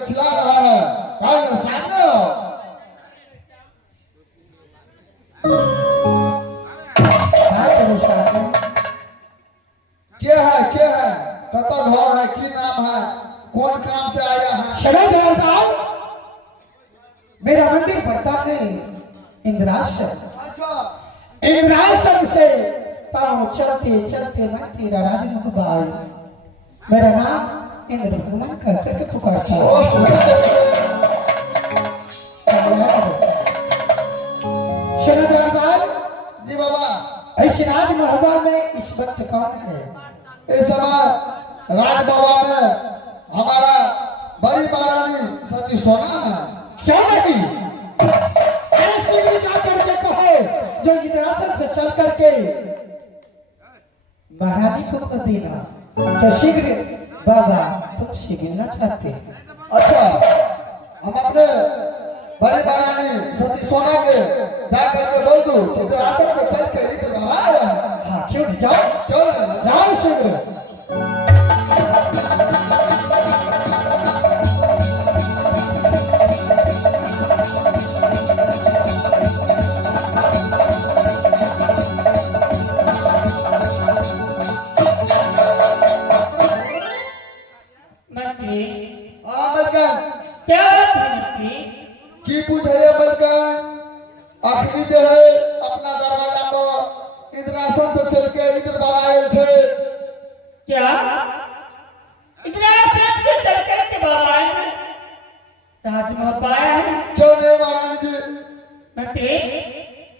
करके चिल्ला रहा है, कौन है? सामने आओ। क्या है, क्या है, कत घर है, की नाम है, कौन काम से आया है? शरद मेरा मंदिर पड़ता है इंद्रासन। अच्छा, इंद्रासन से पाँव चलते चलते मैं तेरा राजमहल, मेरा नाम इंद्र भगवान कह करके पुकारता हूँ। शरद जी बाबा। इस राजमहल में इस वक्त कौन है? इस समय राज बाबा में हमारा बड़ी महारानी सती सोना है। क्यों नहीं? ऐसे भी जा करके कहो जो इंद्रासन से चल करके महारानी को कह देना तो शीघ्र। बाबा तुम शीघ्र चाहते हैं? अच्छा, हम अपने बड़ी महारानी सती सोना के जा करके बोल दूं कि इंद्रासन को चल के इधर बाबा आया है। हाँ क्यों नहीं? जाओ क्यों नहीं? जाओ शीघ्र। क्या बात है मंत्री? की पूछे बलकन अखनी जो है अपना दरवाजा को इंद्रासन से चल के इधर बाबा आए थे। क्या इंद्रासन से चल कर के बाबा आए हैं? राजमहल पाया है? क्यों नहीं महारानी जी? मंत्री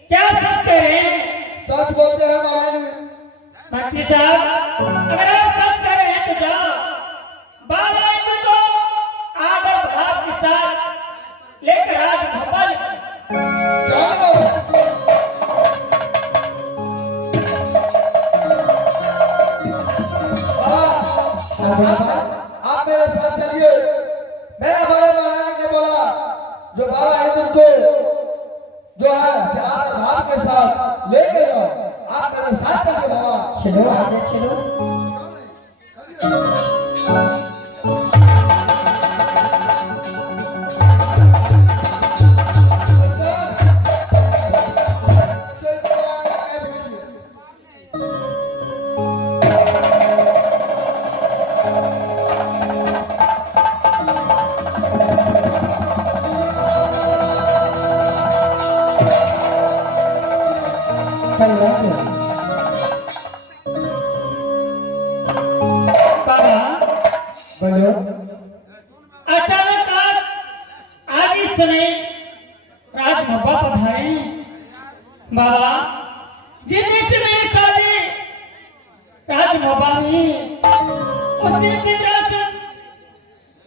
क्या सच कह रहे हैं? सच बोलते हैं महारानी। मंत्री साहब अगर आप सच कह रहे हैं तो जाओ बाबा इनको आदर भाव के साथ लेकर राजमहल जाओ। आप मेरे साथ चलिए। मेरा बड़े महारानी ने बोला जो बाबा इंद्र को जो है से आदर भाव के साथ लेके जाओ। आप मेरे साथ चलिए बाबा। चलो आगे चलो। बोलो। अचानक आज इस समय राजमहल पधारे बाबा। जिस दिन से मेरी शादी राजमहल हुई उस दिन से इंद्रासन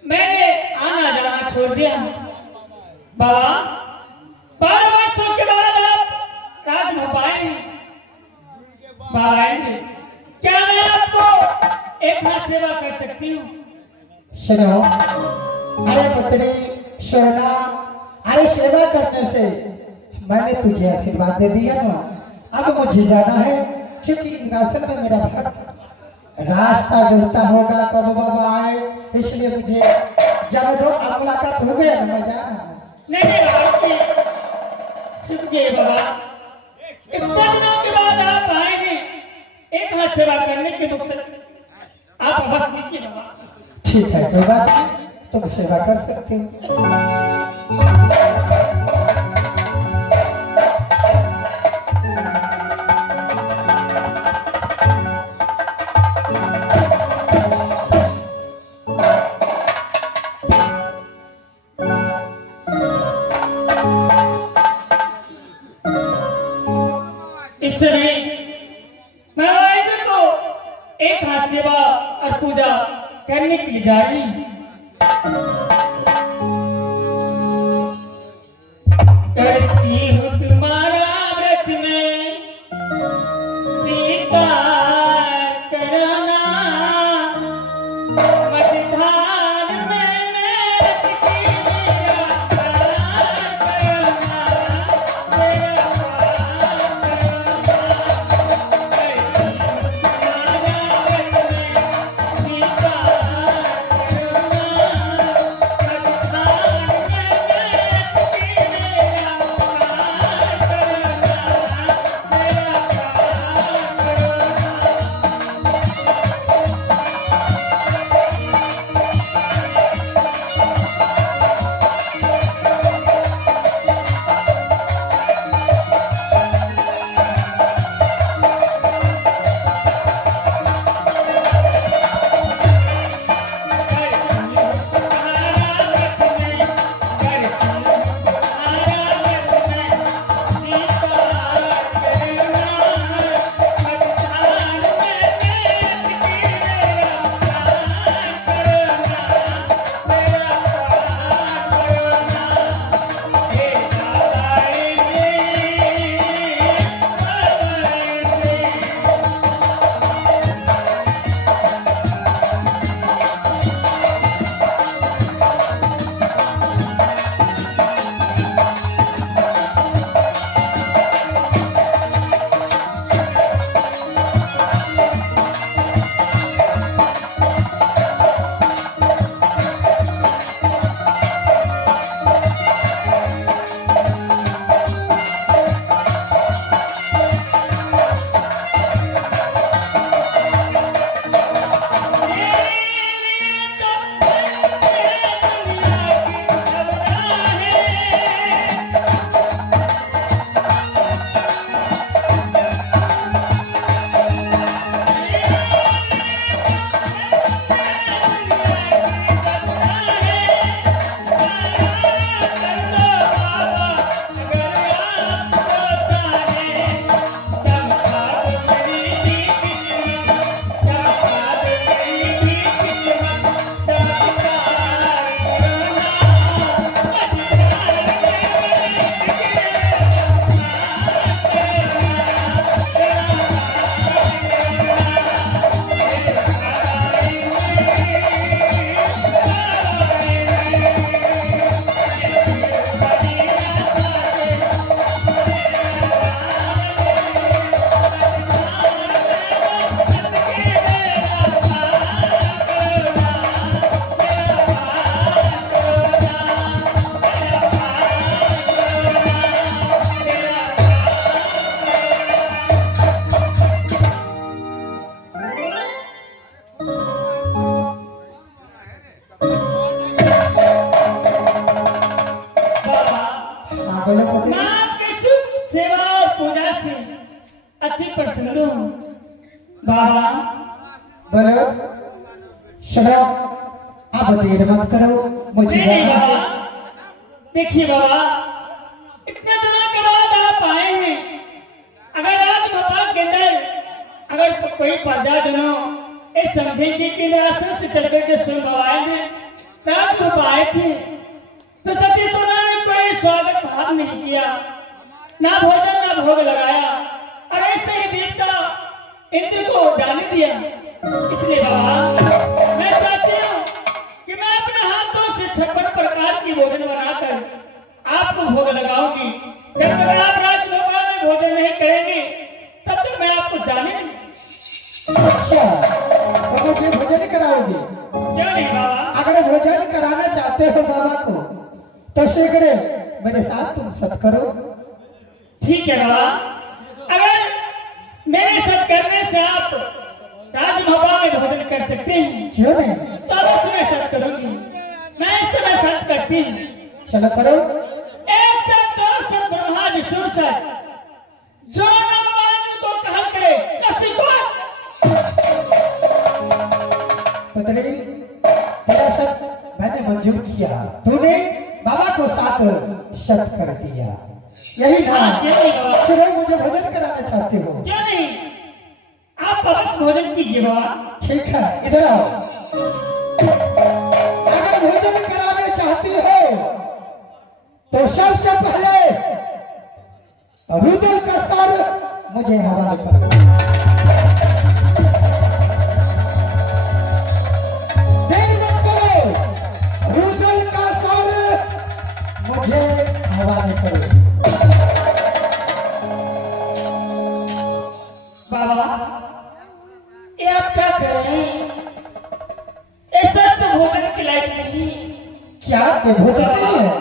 मैंने आना जाना छोड़ दिया बाबा। 12 वर्षों के बाद आप राजमहल आए बाबा। क्या मैं आपको एक बार सेवा कर सकती हूँ? सुनो, अरे पुत्री सोना, अरे सेवा करने से मैंने तुझे आशीर्वाद दे दिया ना। अब मुझे जाना है क्योंकि इंद्रासन में मेरा भक्त रास्ता जुड़ता होगा कब बाबा आए, इसलिए मुझे जाने दो। अब मुलाकात हो गया ना, मैं जा रहा हूँ। नहीं बाबा, रुकिए बाबा। इतने दिनों के बाद आप आए हैं एक हाथ सेवा करने के दुख से आप बस कीजिए बाबा। ठीक है, कोई बात नहीं, तुम सेवा कर सकते हो। इस समय मैं वाहिनी को एक हाथ सेवा और पूजा करने के लिए जा रही हूँ। बोलो पति। मैं आपकी शुभ सेवा और पूजा से अति प्रसन्न हूँ बाबा। बोलो सुनो, आप देर मत करो, मुझे नहीं नहीं जाना है। बाबा, देखिए बाबा, इतने दिनों के बाद आप आए हैं। अगर आज भोपाल के अंदर अगर कोई प्रजाजनों ये समझेंगे कि इंद्रासन से चल करके स्वयं बाबा आएंगे, रात को आए थे तो सती सोना ने कोई स्वागत भाव नहीं किया, ना भोजन ना भोग लगाया, और ऐसे ही देवता इंद्र को जाने दिया। इसलिए बाबा मैं चाहती हूँ कि मैं अपने हाथों से 56 प्रकार की भोजन बनाकर आपको भोग लगाऊंगी। जब तक आप राजभोपाल में भोजन नहीं करेंगे तब तक मैं आपको जाने नहीं। अच्छा, तो मुझे भोजन कराओगे? क्यों नहीं बाबा? अगर भोजन कराना चाहते हो बाबा को तो शीघ्र मेरे साथ तुम सब करो। ठीक है बाबा, अगर मेरे सब करने से आप राजभोपाल में भोजन कर सकते हैं क्यों नहीं? तो अवश्य मैं सब करूंगी। मैं इस समय सब करती हूँ। चलो करो। एक सब दो सब ब्रह्मा विष्णु सब जो नवमान को कहा करे कसी को। पत्नी, तेरा शत मैंने मंजूर किया, तूने बाबा को साथ शत कर दिया, यही था। चलो मुझे भोजन कराना चाहते हो? क्यों नहीं, आप अवश्य भोजन कीजिए बाबा। ठीक है, इधर आओ। अगर भोजन कराने चाहती हो तो सबसे पहले रुदल का सर मुझे हवाले करो। देरी मत करो, रुदल का सर मुझे हवाले करो। बाबा ये आप क्या कर रहे हैं? ऐसा तो भोजन के लायक नहीं। क्या तो भोजन नहीं है?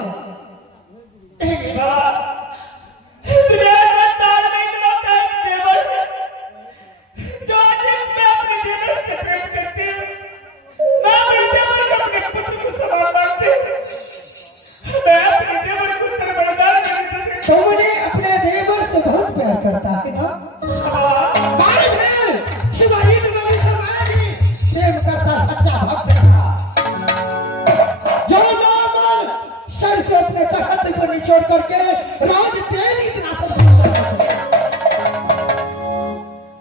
नहीं बाबा, दुनिया में 4 लोग का एक देवर है जो अधिक में अपने देवर से प्रेम करते हैं, ना अपने देवर को अपने पुत्र को समान मानते हैं। मैं अपने देवर को सर्वदान करने से तुमने अपने देवर से बहुत प्यार करता है ना? बाल है, शिवाजी तुम्हारी समाधि प्रेम करता सच्चा भक्त था। जो नॉर्मल सर से अपने तख्त को निचोड़ करके राज तेरी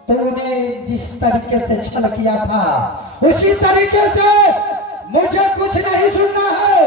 तूने जिस तरीके से छल किया था उसी तरीके से मुझे कुछ नहीं सुनना है।